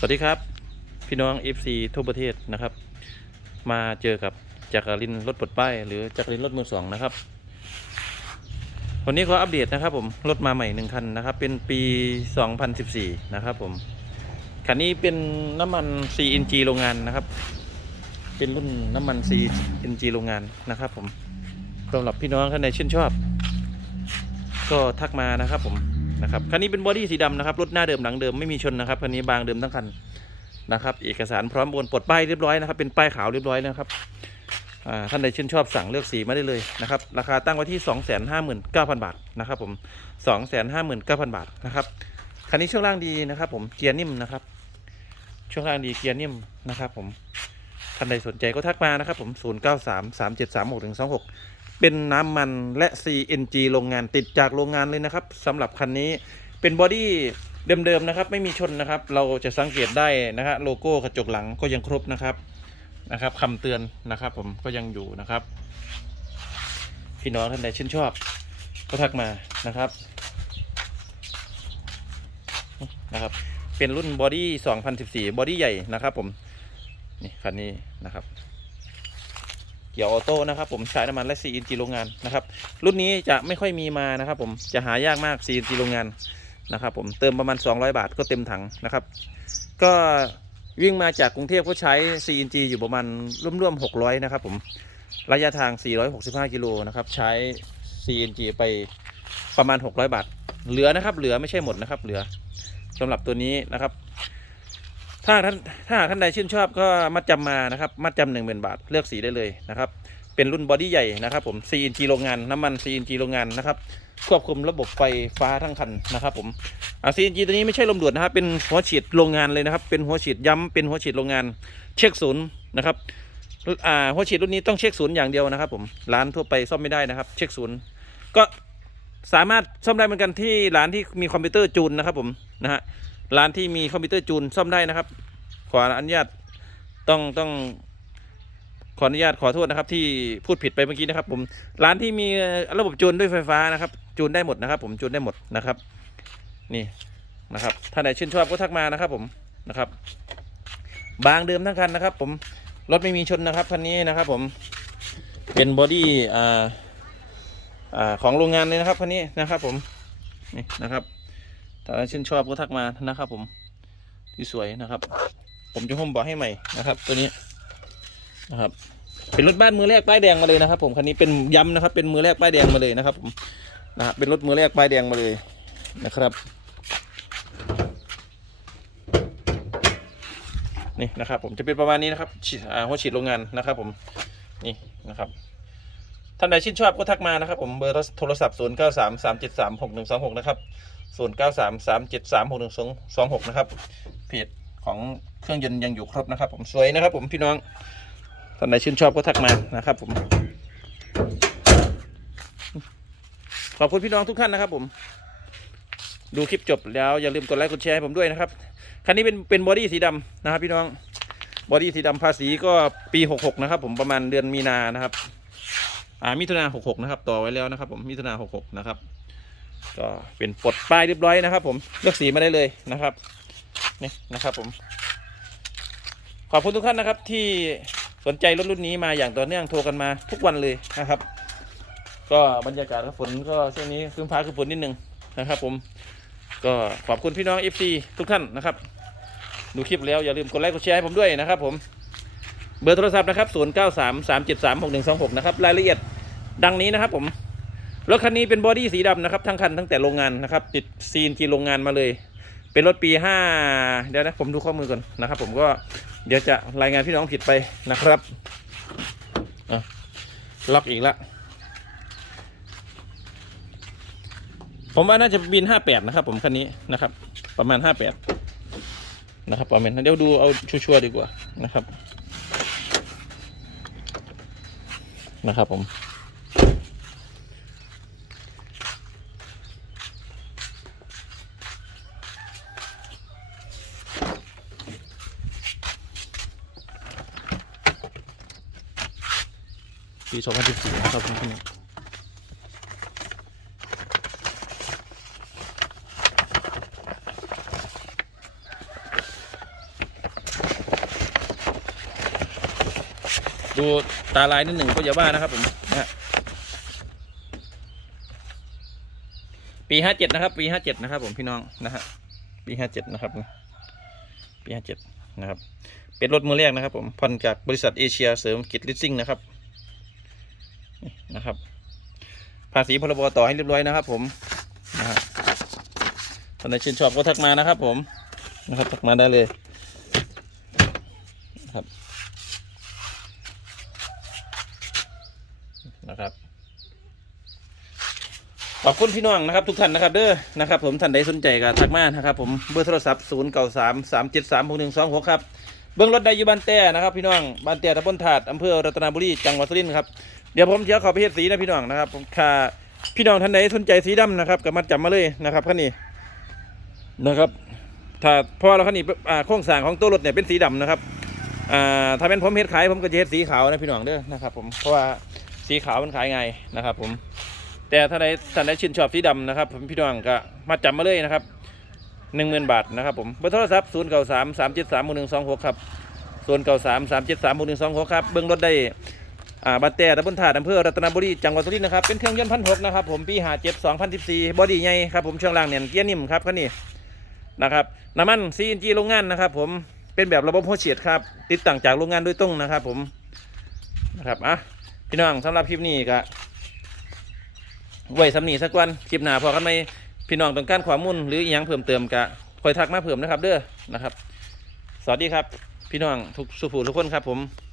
สวัสดีครับ พี่น้อง FC ทั่วประเทศนะครับ มาเจอกับจักรินรถปลดป้ายหรือจักรินรถมือสองนะครับ วันนี้ขออัปเดตนะครับผมรถมาใหม่หนึ่งคันนะครับ เป็นปี 2014 นะครับผมคันนี้เป็นน้ำมัน CNG โรงงานนะครับ เป็นรุ่นน้ำมัน CNG โรงงานนะครับผมสำหรับพี่น้องท่านใดชื่นชอบ ก็ทักมานะครับผม นะครับคันนี้เป็นบอดี้สีดำนะครับรถหน้าเดิมหลังเดิมไม่มีชนนะครับคันนี้บางเดิมทั้งคันนะครับ เอกสารพร้อมโอนปลดป้ายเรียบร้อยนะครับเป็นป้ายขาวเรียบร้อยนะครับท่านใดชื่นชอบสั่งเลือกสีมาได้เลยนะครับราคาตั้งไว้ที่ 2 5 9 0 0 0 บาทนะครับผม 2 5 9 0 0 0 บาทนะครับคันนี้ช่วงล่างดีนะครับผมเกียร์นิ่มนะครับ ช่วงล่างดีเกียร์นิ่มนะครับผมท่านใดสนใจก็ทักมานะครับผม 0 เป็นน้ำมันและ CNG โรงงานติดจากโรงงานเลยนะครับสำหรับคันนี้เป็นบอดี้เดิมๆนะครับ ไม่มีชนนะครับ เราจะสังเกตได้นะฮะโลโก้กระจกหลังก็ยังครบนะครับนะครับคำเตือนนะครับ ผมก็ยังอยู่นะครับ พี่น้องท่านใดชื่นชอบ ก็ทักมานะครับนะครับ เป็นรุ่นบอดี้2014บอดี้ใหญ่นะครับ ผมนี่คันนี้นะครับ กี่ยวออโต้นะครับผมใช้น้ำมันและ CNG โรงงานนะครับรุ่นนี้จะไม่ค่อยมีมานะครับผมจะหายากมาก CNG โรงงานนะครับผมเติมประมาณ 200 บาทก็เต็มถังนะครับ ก็วิ่งมาจากกรุงเทพก็ใช้ CNG อยู่ประมาณร่วมๆ600 นะครับผมระยะทาง 465 กิโลนะครับใช้ CNG ไปประมาณ 600 บาท เหลือนะครับ เหลือไม่ใช่หมดนะครับ เหลือสำหรับตัวนี้นะครับ ถ้าท่านถ้าท่านใดชื่นชอบก็มัดจำมานะครับ มัดจำหนึ่งหมื่นบาทเลือกสีได้เลยนะครับ เป็นรุ่นบอดี้ใหญ่นะครับผม CNG โรงงานน้ำมัน CNG โรงงานนะครับ ควบคุมระบบไฟฟ้าทั้งคันนะครับผมอ่า CNG ตัวนี้ไม่ใช่ลมดูดนะครับ เป็นหัวฉีดโรงงานเลยนะครับ เป็นหัวฉีดย้ำเป็นหัวฉีดโรงงาน เช็คศูนย์นะครับอ่าหัวฉีดรุ่นนี้ต้องเช็คศูนย์อย่างเดียวนะครับผมร้านทั่วไปซ่อมไม่ได้นะครับ เช็คศูนย์ก็สามารถซ่อมได้เหมือนกันที่ร้านที่มีคอมพิวเตอร์จูนนะครับผมนะฮะร้านที่มีคอมพิวเตอร์จูนซ่อมได้นะครับ ขออนุญาตต้องต้องขออนุญาตขอโทษนะครับ ที่พูดผิดไปเมื่อกี้นะครับ ผมร้านที่มีระบบจูนด้วยไฟฟ้านะครับ จูนได้หมดนะครับ ผมจูนได้หมดนะครับ นี่นะครับถ้าไหนชื่นชอบก็ทักมานะครับ ผมนะครับ บางเดิมทั้งคันนะครับ ผมรถไม่มีชนนะครับคันนี้นะครับ ผมเป็นบอดี้อ่าอ่าของโรงงานเลยนะครับคันนี้นะครับ ผมนี่นะครับถ้าชื่นชอบก็ทักมานะครับ ผมที่สวยนะครับ ผมจะห่มเบอให้ใหม่นะครับ ตัวนี้นะครับ เป็นรถบ้านมือแรกป้ายแดงมาเลยนะครับ ผมคันนี้เป็นย้ำนะครับ เป็นมือแรกป้ายแดงมาเลยนะครับ ผมนะครับเป็นรถมือแรกป้ายแดงมาเลยนะครับนี่นะครับผมจะเป็นประมาณนี้นะครับฉีดอ่าหัวฉีดโรงงานนะครับ ผมนี่นะครับท่านใดชื่นชอบก็ทักมานะครับ ผมเบอร์โทรศัพท์ 0 9 3 3 7 3 6 1 2 6 นะครับศูนย์เก้าสามสามเจ็ดสามหกหนึ่งสองสองหกนะครับเพจของ เครื่องยนต์ยังอยู่ครบนะครับ ผมสวยนะครับ ผมพี่น้องท่านไหนชื่นชอบก็ทักมานะครับ ผม ขอบคุณพี่น้องทุกท่านนะครับ ผม ดูคลิปจบแล้วอย่าลืมกดไลค์กดแชร์ให้ผมด้วยนะครับคันนี้เป็นเป็นบอดี้สีดำนะครับ พี่น้องบอดี้สีดำภาษีก็ปีหกหกนะครับ ผมประมาณเดือนมีนานะครับ อ่ามิถุนาหกหกนะครับ ต่อไว้แล้วนะครับ ผมมิถุนาหกหกนะครับ ก็เป็นปลดป้ายเรียบร้อยนะครับ ผมเลือกสีมาได้เลยนะครับนี่นะครับ ผม ขอบคุณทุกท่านนะครับที่สนใจรถรุ่นนี้มาอย่างต่อเนื่องโทรกันมาทุกวันเลยนะครับ ก็บรรยากาศฝนก็ช่วงนี้คืนฟ้าคือฝนนิดนึงนะครับผมก็ขอบคุณพี่น้อง FC ทุกท่านนะครับดูคลิปแล้วอย่าลืมกดไลค์กดแชร์ให้ผมด้วยนะครับผมเบอร์โทรศัพท์นะครับ0 9 3 3 7 3 6 1 2 6นะครับรายละเอียดดังนี้นะครับผมรถคันนี้เป็นบอดี้สีดำนะครับทั้งคันตั้งแต่โรงงานนะครับติดซีนที่โรงงานมาเลย เป็นรถปีห้าเดี๋ยวนะผมดูข้อมือก่อนนะครับ ผมก็ เดี๋ยวจะรายงานพี่น้องผิดไปนะครับล็อกอีกละผมว่าน่าจะบินห้าแปดนะครับ ผมคันนี้นะครับ ประมาณห้าแปดนะครับ ประมาณเดี๋ยวดูเอาชัวร์ๆดีกว่านะครับ นะครับผม ปี 2014 นะครับคันนี้ดูตาลายนิดหนึ่งก็อย่าว่านะครับผมนะปีห้าเจ็ดนะครับ ปีห้าเจ็ดนะครับ ผมพี่น้องนะฮะปีห้าเจ็ดนะครับปีห้าเจ็ดนะครับ เป็นรถมือแรกนะครับ ผมผ่อนจากบริษัทเอเชียเสริมกิจลิสซิ่งนะครับ นะครับ ภาษีพรบต่อให้เรียบร้อยนะครับ ผมนะฮะท่านใดชื่นชอบก็ทักมานะครับ ผมนะครับทักมาได้เลยนะครับนะครับขอบคุณพี่น้องนะครับ ทุกท่านนะครับเด้อนะครับ ผมท่านใดสนใจก็ทักมานะครับ ผมเบอร์โทรศัพท์0 9 3 3 7 3 6 1 2 6ครับเบื้องรถใดอยู่บ้านแต้นะครับ พี่น้องบ้านแต้ตำบลถาดอำเภอรัตนบุรีจังหวัดสุรินทร์ครับ เดี๋ยวผมเที่ยวขอไปเฮ็ดสีนะพี่น้องนะครับผมค่าพี่น้องท่านใดสนใจสีดำนะครับก็มาจับมาเลยนะครับคันนี้นะครับถ้าเพอเราคันนี้อ่าโครงสร้างของตัวรถเนี่ยเป็นสีดำนะครับอ่าถ้าเป็นผมเฮ็ดขายผมก็จะเฮ็ดสีขาวนะพี่น้องเด้อนะครับผมเพราะว่าสีขาวมันขายง่ายนะครับ ผม แต่ถ้านใดท่านใดชื่นชอบสีดำนะครับผมพี่น้องก็มาจับมาเลยนะครับหนึ่งหมื่นบาทนะครับผมเบอร์โทรศัพท์ศูนย์เก้าสามสามเจ็ดสามหนึ่งสองหกครับส่วนเก่าสามสามเจ็ดสามหกหนึ่งสองหกครับเบื้องรถได้ อ่าบันแต่ตำบลถาดอำเภอรัตนบุรีจังหวัดสุรินทร์นะครับ เป็นเครื่องยนต์พันหกนะครับผมปีหาเจ็ดสองพันสิบสี่บอดี้ใหญ่ครับผมช่วงล่างเนี่ยเกียร์นิ่มครับคันนี้นะครับน้ำมันซีนจีโรงงานนะครับผมเป็นแบบระบบโฮเชียดครับติดตั้งจากโรงงานโดยตรงนะครับผมนะครับอะพี่น้องสำหรับคลิปนี้ก็ไว้สำนีสักวันคลิปหน้าพอกันไหมพี่น้องต้องการความมุ่นหรืออหยังเพิ่มเติมก็คอยทักมาเพิ่มนะครับเด้อนะครับ สวัสดีครับ พี่น้องทุกสุภูทุกคนครับผม